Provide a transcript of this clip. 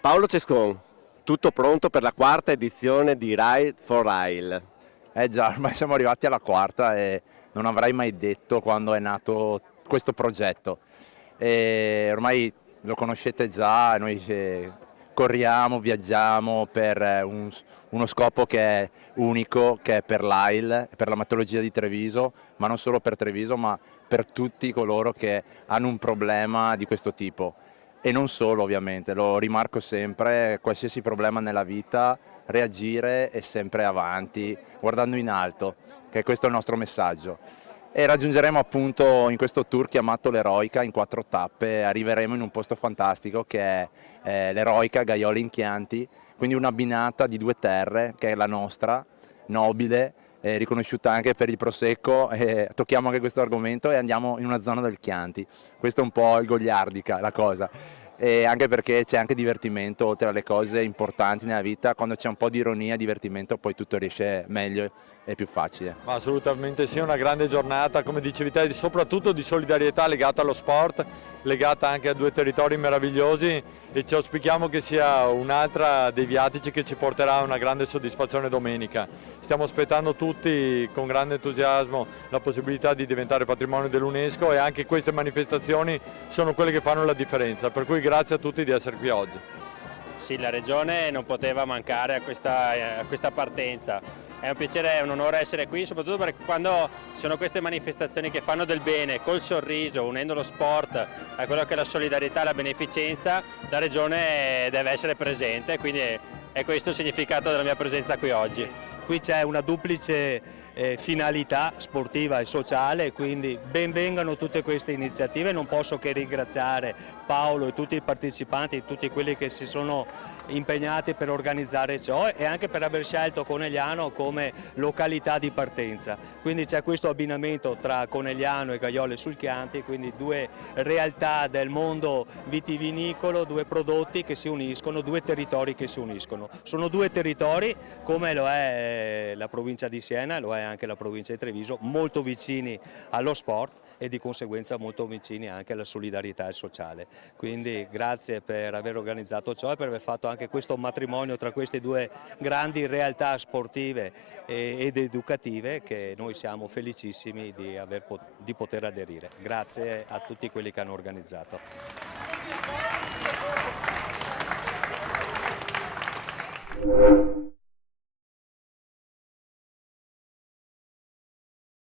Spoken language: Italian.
Paolo Cescon, tutto pronto per la quarta edizione di Ride for Rail. Eh già, ormai siamo arrivati alla quarta e non avrei mai detto quando è nato questo progetto. E ormai lo conoscete già, noi corriamo, viaggiamo per uno scopo che è unico, che è per l'AIL, per la matologia di Treviso, ma non solo per Treviso, ma per tutti coloro che hanno un problema di questo tipo. E non solo, ovviamente, lo rimarco sempre, qualsiasi problema nella vita, reagire è sempre avanti, guardando in alto, che questo è il nostro messaggio. E raggiungeremo appunto in questo tour chiamato l'Eroica in 4 tappe, arriveremo in un posto fantastico che è l'Eroica Gaiole in Chianti, quindi una binata di 2 terre che è la nostra, nobile, riconosciuta anche per il Prosecco, tocchiamo anche questo argomento e andiamo in una zona del Chianti. Questo è un po' il Goliardica la cosa, e anche perché c'è anche divertimento oltre alle cose importanti nella vita, quando c'è un po' di ironia e divertimento poi tutto riesce meglio e più facile. Ma assolutamente sì, una grande giornata, come dicevi te, soprattutto di solidarietà legata allo sport, legata anche a 2 territori meravigliosi, e ci auspichiamo che sia un'altra dei viatici che ci porterà a una grande soddisfazione domenica. Stiamo aspettando tutti con grande entusiasmo la possibilità di diventare patrimonio dell'UNESCO, e anche queste manifestazioni sono quelle che fanno la differenza, per cui grazie a tutti di essere qui oggi. Sì, la Regione non poteva mancare a questa partenza. È un piacere e un onore essere qui, soprattutto perché quando ci sono queste manifestazioni che fanno del bene, col sorriso, unendo lo sport a quello che è la solidarietà e la beneficenza, la Regione deve essere presente, quindi è questo il significato della mia presenza qui oggi. Qui c'è una duplice finalità sportiva e sociale, quindi benvengano tutte queste iniziative. Non posso che ringraziare Paolo e tutti i partecipanti, tutti quelli che si sono impegnati per organizzare ciò e anche per aver scelto Conegliano come località di partenza. Quindi c'è questo abbinamento tra Conegliano e Gaiole sul Chianti, quindi 2 realtà del mondo vitivinicolo, 2 prodotti che si uniscono, 2 territori che si uniscono. Sono 2 territori, come lo è la provincia di Siena, lo è anche la provincia di Treviso, molto vicini allo sport e di conseguenza molto vicini anche alla solidarietà sociale. Quindi grazie per aver organizzato ciò e per aver fatto anche questo matrimonio tra queste 2 grandi realtà sportive ed educative, che noi siamo felicissimi di poter aderire. Grazie a tutti quelli che hanno organizzato.